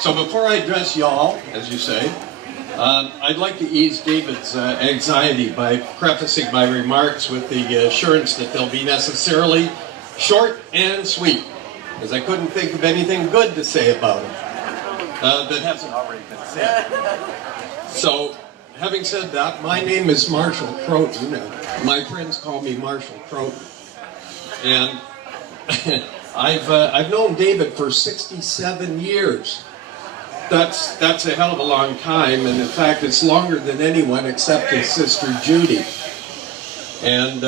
So before I address y'all, as you say, I'd like to ease David's anxiety by prefacing my remarks with the assurance that they'll be necessarily short and sweet, as I couldn't think of anything good to say about him that hasn't already been said. So, having said that, my name is Marshall Croton, and my friends call me Marshall Croton. And I've known David for 67 years. That's a hell of a long time, and in fact, it's longer than anyone except his sister Judy. And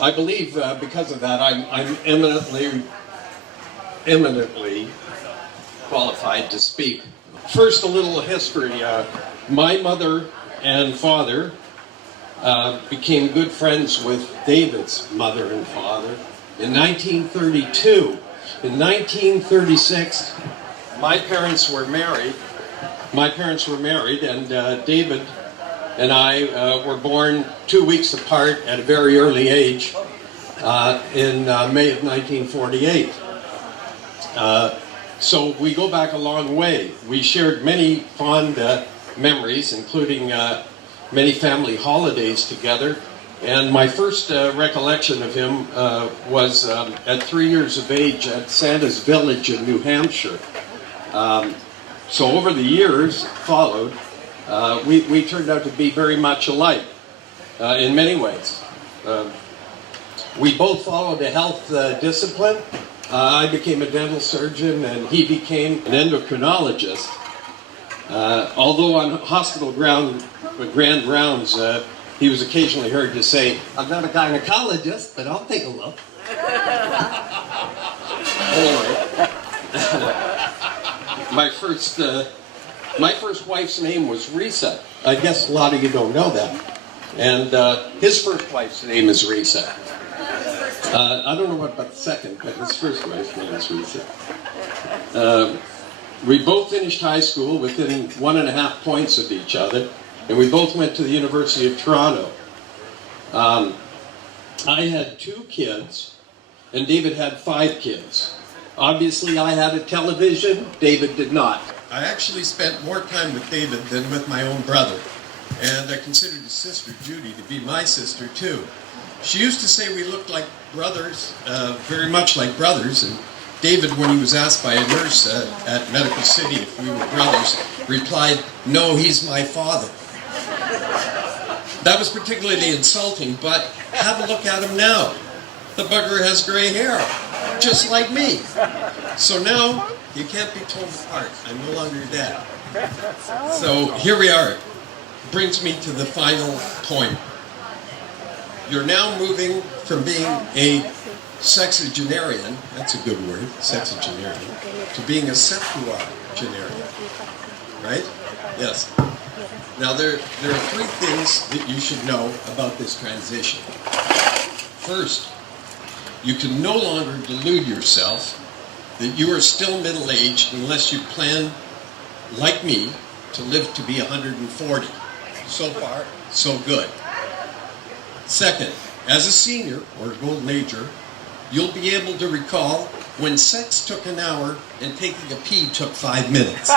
I believe because of that, I'm eminently qualified to speak. First, a little history. My mother and father became good friends with David's mother and father in 1932. In 1936, my parents were married, and David and I were born 2 weeks apart at a very early age in May of 1948. So we go back a long way. We shared many fond memories, including many family holidays together. And my first recollection of him was at 3 years of age at Santa's Village in New Hampshire. So over the years followed, we turned out to be very much alike in many ways. We both followed a health discipline. I became a dental surgeon and he became an endocrinologist. Although on hospital grand rounds, he was occasionally heard to say, "I'm not a gynecologist, but I'll take a look." Anyway, my first wife's name was Risa. I guess a lot of you don't know that. And his first wife's name is Risa. I don't know what about the second, but his first wife's name is Risa. We both finished high school within 1.5 points of each other, and we both went to the University of Toronto. I had 2 kids, and David had 5 kids. Obviously, I had a television. David did not. I actually spent more time with David than with my own brother, and I considered his sister, Judy, to be my sister, too. She used to say we looked like brothers, very much like brothers, and David, when he was asked by a nurse at Medical City if we were brothers, replied, "No, he's my father." That was particularly insulting, but have a look at him now. The bugger has gray hair, just like me. So now, you can't be told apart. I'm no longer your dad. So here we are. Brings me to the final point. You're now moving from being a sexagenarian, that's a good word, sexagenarian, to being a septuagenarian, right? Yes. Now there are 3 things that you should know about this transition. First, you can no longer delude yourself that you are still middle-aged unless you plan, like me, to live to be 140. So far, so good. Second, as a senior, or golden ager, you'll be able to recall when sex took an hour and taking a pee took 5 minutes.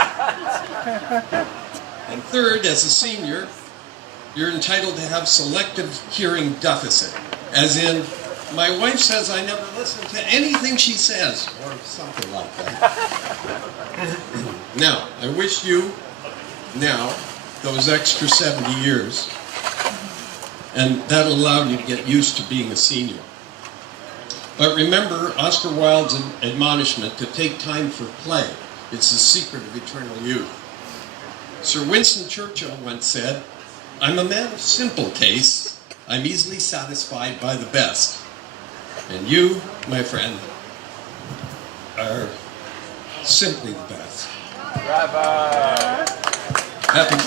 And third, as a senior, you're entitled to have selective hearing deficit, as in, my wife says I never listen to anything she says, or something like that. Now, I wish you, now, those extra 70 years, and that'll allow you to get used to being a senior. But remember Oscar Wilde's admonishment to take time for play. It's the secret of eternal youth. Sir Winston Churchill once said, "I'm a man of simple tastes. I'm easily satisfied by the best." And you, my friend, are simply the best. Bravo! Happy